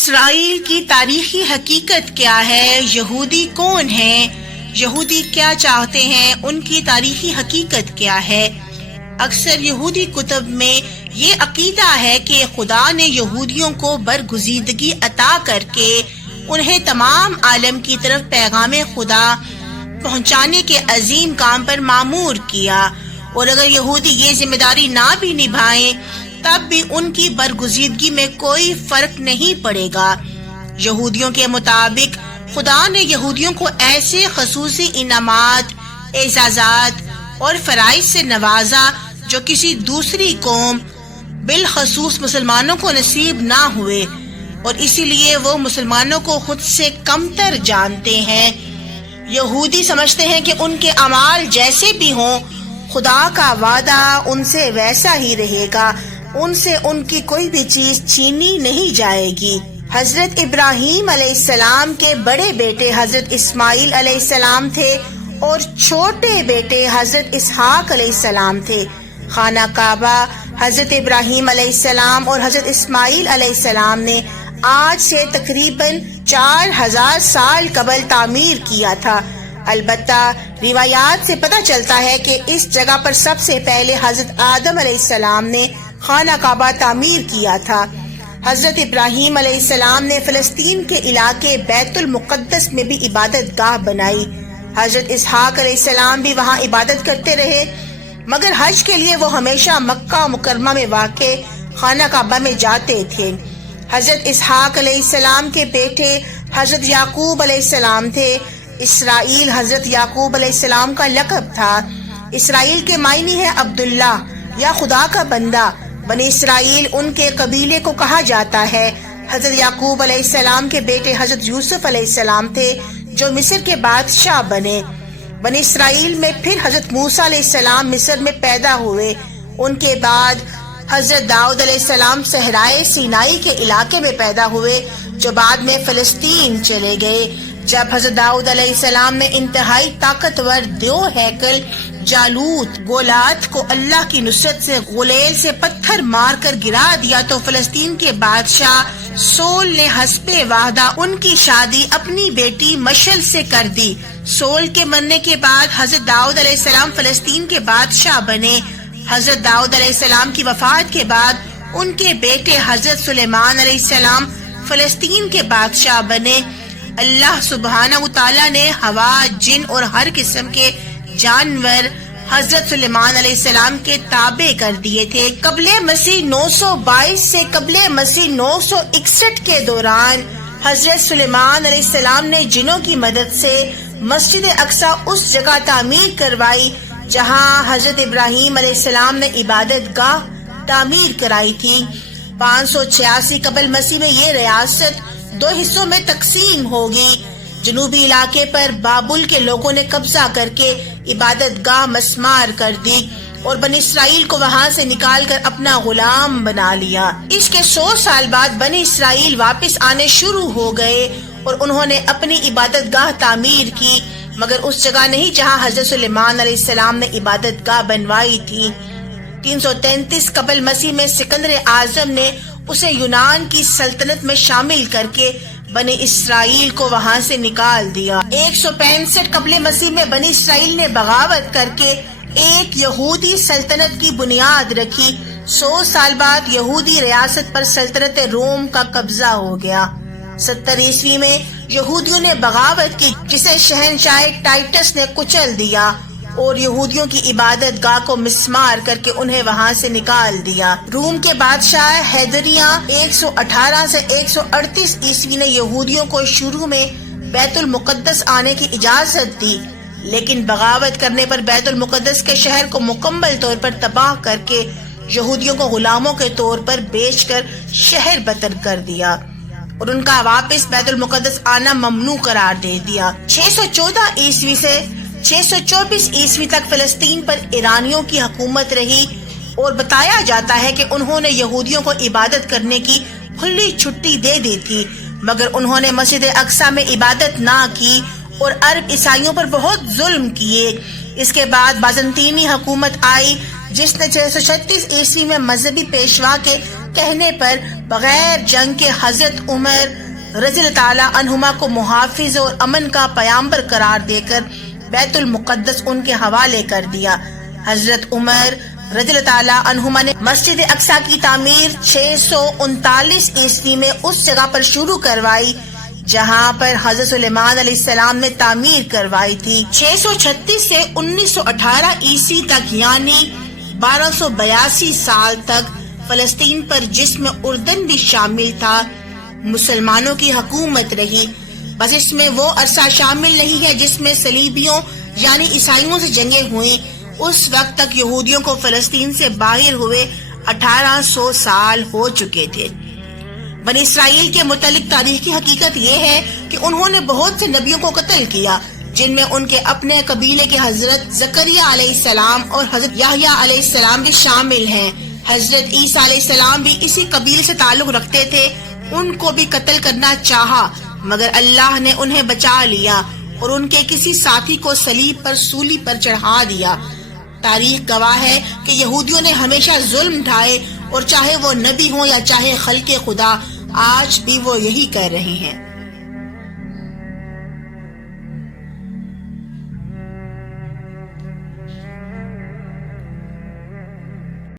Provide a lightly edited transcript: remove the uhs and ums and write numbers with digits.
اسرائیل کی تاریخی حقیقت کیا ہے؟ یہودی کون ہیں؟ یہودی کیا چاہتے ہیں؟ ان کی تاریخی حقیقت کیا ہے؟ اکثر یہودی کتب میں یہ عقیدہ ہے کہ خدا نے یہودیوں کو برگزیدگی عطا کر کے انہیں تمام عالم کی طرف پیغام خدا پہنچانے کے عظیم کام پر مامور کیا، اور اگر یہودی یہ ذمہ داری نہ بھی نبھائیں تب بھی ان کی برگزیدگی میں کوئی فرق نہیں پڑے گا۔ یہودیوں کے مطابق خدا نے یہودیوں کو ایسے خصوصی انعامات، اعزازات اور فرائض سے نوازا جو کسی دوسری قوم بالخصوص مسلمانوں کو نصیب نہ ہوئے، اور اسی لیے وہ مسلمانوں کو خود سے کمتر جانتے ہیں۔ یہودی سمجھتے ہیں کہ ان کے اعمال جیسے بھی ہوں، خدا کا وعدہ ان سے ویسا ہی رہے گا، ان سے ان کی کوئی بھی چیز چھینی نہیں جائے گی۔ حضرت ابراہیم علیہ السلام کے بڑے بیٹے حضرت اسماعیل علیہ السلام تھے اور چھوٹے بیٹے حضرت اسحاق علیہ السلام تھے۔ خانہ کعبہ حضرت ابراہیم علیہ السلام اور حضرت اسماعیل علیہ السلام نے آج سے تقریباً 4000 سال قبل تعمیر کیا تھا۔ البتہ روایات سے پتہ چلتا ہے کہ اس جگہ پر سب سے پہلے حضرت آدم علیہ السلام نے خانہ کعبہ تعمیر کیا تھا۔ حضرت ابراہیم علیہ السلام نے فلسطین کے علاقے بیت المقدس میں بھی عبادت گاہ بنائی۔ حضرت اسحاق علیہ السلام بھی وہاں عبادت کرتے رہے، مگر حج کے لیے وہ ہمیشہ مکہ مکرمہ میں واقع خانہ کعبہ میں جاتے تھے۔ حضرت اسحاق علیہ السلام کے بیٹے حضرت یعقوب علیہ السلام تھے۔ اسرائیل حضرت یعقوب علیہ السلام کا لقب تھا۔ اسرائیل کے معنی ہے عبداللہ یا خدا کا بندہ۔ بنی اسرائیل ان کے قبیلے کو کہا جاتا ہے۔ حضرت یعقوب علیہ السلام کے بیٹے حضرت یوسف علیہ السلام تھے جو مصر کے بادشاہ بنے۔ بنی اسرائیل میں پھر حضرت موسیٰ علیہ السلام مصر میں پیدا ہوئے۔ ان کے بعد حضرت داؤد علیہ السلام صحرائے سینائی کے علاقے میں پیدا ہوئے جو بعد میں فلسطین چلے گئے۔ جب حضرت داؤد علیہ السلام نے انتہائی طاقتور دیو ہیکل جالوت گولات کو اللہ کی نصرت سے غلیل سے پتھر مار کر گرا دیا تو فلسطین کے بادشاہ سول نے حسب وعدہ ان کی شادی اپنی بیٹی مشل سے کر دی۔ سول کے مرنے کے بعد حضرت داؤد علیہ السلام فلسطین کے بادشاہ بنے۔ حضرت داؤد علیہ السلام کی وفات کے بعد ان کے بیٹے حضرت سلیمان علیہ السلام فلسطین کے بادشاہ بنے۔ اللہ سبحانہ وتعالی نے ہوا، جن اور ہر قسم کے جانور حضرت سلیمان علیہ السلام کے تابع کر دیے تھے۔ قبل مسیح 922 سے قبل مسیح 961 کے دوران حضرت سلیمان علیہ السلام نے جنوں کی مدد سے مسجد اقصی اس جگہ تعمیر کروائی جہاں حضرت ابراہیم علیہ السلام نے عبادت گاہ تعمیر کرائی تھی۔ 586 قبل مسیح میں یہ ریاست 2 حصوں میں تقسیم ہوگی۔ جنوبی علاقے پر بابل کے لوگوں نے قبضہ کر کے عبادت گاہ مسمار کر دی اور بنی اسرائیل کو وہاں سے نکال کر اپنا غلام بنا لیا۔ اس کے 100 سال بعد بنی اسرائیل واپس آنے شروع ہو گئے اور انہوں نے اپنی عبادت گاہ تعمیر کی، مگر اس جگہ نہیں جہاں حضرت سلیمان علیہ السلام نے عبادت گاہ بنوائی تھی۔ 333 قبل مسیح میں سکندر اعظم نے اسے یونان کی سلطنت میں شامل کر کے بنی اسرائیل کو وہاں سے نکال دیا۔ 165 قبل مسیح میں بنی اسرائیل نے بغاوت کر کے ایک یہودی سلطنت کی بنیاد رکھی۔ 100 سال بعد یہودی ریاست پر سلطنت روم کا قبضہ ہو گیا۔ 70 عیسوی میں یہودیوں نے بغاوت کی جسے شہنشاہ ٹائٹس نے کچل دیا اور یہودیوں کی عبادت گاہ کو مسمار کر کے انہیں وہاں سے نکال دیا۔ روم کے بادشاہ حیدریاں 118 سے 138 عیسوی نے یہودیوں کو شروع میں بیت المقدس آنے کی اجازت دی، لیکن بغاوت کرنے پر بیت المقدس کے شہر کو مکمل طور پر تباہ کر کے یہودیوں کو غلاموں کے طور پر بیچ کر شہر بدر کر دیا اور ان کا واپس بیت المقدس آنا ممنوع قرار دے دیا۔ 614 عیسوی سے 624 عیسوی تک فلسطین پر ایرانیوں کی حکومت رہی اور بتایا جاتا ہے کہ انہوں نے یہودیوں کو عبادت کرنے کی کھلی چھٹی دے دی تھی، مگر انہوں نے مسجد اقصی میں عبادت نہ کی اور عرب عیسائیوں پر بہت ظلم کیے۔ اس کے بعد بازنطینی حکومت آئی جس نے 636 عیسوی میں مذہبی پیشوا کے کہنے پر بغیر جنگ کے حضرت عمر رضی اللہ تعالی عنہما کو محافظ اور امن کا پیامبر قرار دے کر بیت المقدس ان کے حوالے کر دیا۔ حضرت عمر رضی اللہ تعالی عنہما نے مسجد اقصی کی تعمیر 639 عیسوی میں اس جگہ پر شروع کروائی جہاں پر حضرت سلیمان علیہ السلام نے تعمیر کروائی تھی۔ 636 سے 1918 عیسوی تک یعنی 1282 سال تک فلسطین پر جس میں اردن بھی شامل تھا مسلمانوں کی حکومت رہی، بس اس میں وہ عرصہ شامل نہیں ہے جس میں صلیبیوں یعنی عیسائیوں سے جنگیں ہوئیں۔ اس وقت تک یہودیوں کو فلسطین سے باہر ہوئے 1800 سال ہو چکے تھے۔ بنی اسرائیل کے متعلق تاریخی حقیقت یہ ہے کہ انہوں نے بہت سے نبیوں کو قتل کیا، جن میں ان کے اپنے قبیلے کے حضرت زکریا علیہ السلام اور حضرت یحییٰ علیہ السلام بھی شامل ہیں۔ حضرت عیسیٰ علیہ السلام بھی اسی قبیلے سے تعلق رکھتے تھے، ان کو بھی قتل کرنا چاہا مگر اللہ نے انہیں بچا لیا اور ان کے کسی ساتھی کو صلیب پر سولی پر چڑھا دیا۔ تاریخ گواہ ہے کہ یہودیوں نے ہمیشہ ظلم ڈھائے اور چاہے وہ نبی ہوں یا چاہے خلق خدا، آج بھی وہ یہی کر رہے ہیں۔